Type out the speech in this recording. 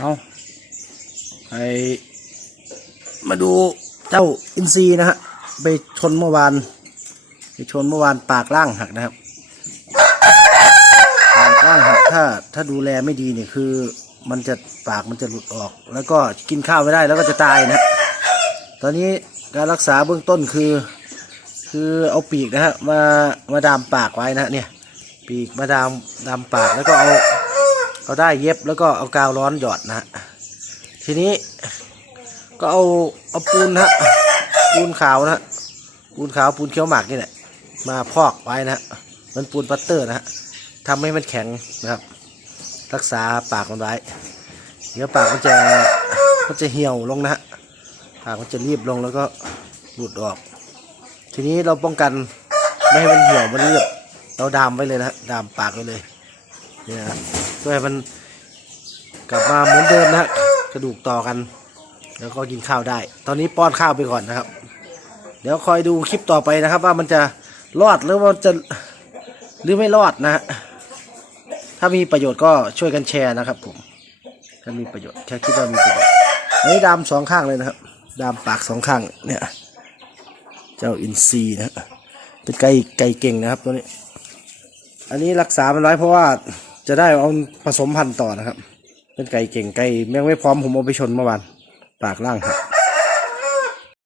เอาไปมาดูเจ้าอินซีนะฮะไปชนเมื่อวานไปชนเมื่อวานปากล่างหักนะครับปากล่างหักถ้าถ้าดูแลไม่ดีเนี่ยคือ มันจะปากมันจะหลุดออก แล้วก็กินข้าวไม่ได้แล้วก็จะตายนะตอนนี้การรักษาเบื้องต้นคือ คือเอาปีกนะฮะมามาดามปากไว้นะฮะเนี่ย ปีกมาดามดามปากแล้วก็เอา เอาได้เย็บแล้วก็เอากาวร้อนหยอดนะฮะทีนี้ก็เอาเอาปูนนะฮะปูนขาวนะปูนขาวปูนเขียวหมากนี่แหละมาพอกไว้นะมันปูนปัตเตอร์นะฮะทำให้มันแข็งนะครับ รักษาปากมันไว้เดี๋ยวปากมันจะมันจะเหี่ยวลงนะฮะปากมันจะรีบลงแล้วก็หลุดออก ทีนี้เราป้องกันไม่ให้มันเหี่ยวมันเรียบเราดามไว้เลยนะฮะดามปากไว้เลย เนี่ยนะเพื่อให้มันกลับมาเหมือนเดิมนะกระดูกต่อกัน แล้วก็กินข้าวได้ ตอนนี้ป้อนข้าวไปก่อนนะครับ เดี๋ยวคอยดูคลิปต่อไปนะครับ ว่ามันจะรอดหรือว่าจะหรือไม่รอดนะฮะถ้ามีประโยชน์ก็ช่วยกันแชร์นะครับ ผมถ้ามีประโยชน์แค่คิดว่ามีประโยชน์อันนี้ดามสองข้างเลยนะครับ ดามปากสองข้างเนี่ยเจ้าอินซีนะฮะเป็นไก่ไก่เก่งนะครับตัวนี้ อันนี้รักษามันไว้เพราะว่า จะได้เอาผสมพันธุ์ต่อนะครับ เป็นไก่เก่งไก่แม่งไม่พร้อมผมเอาไปชนเมื่อวานปากล่างหับ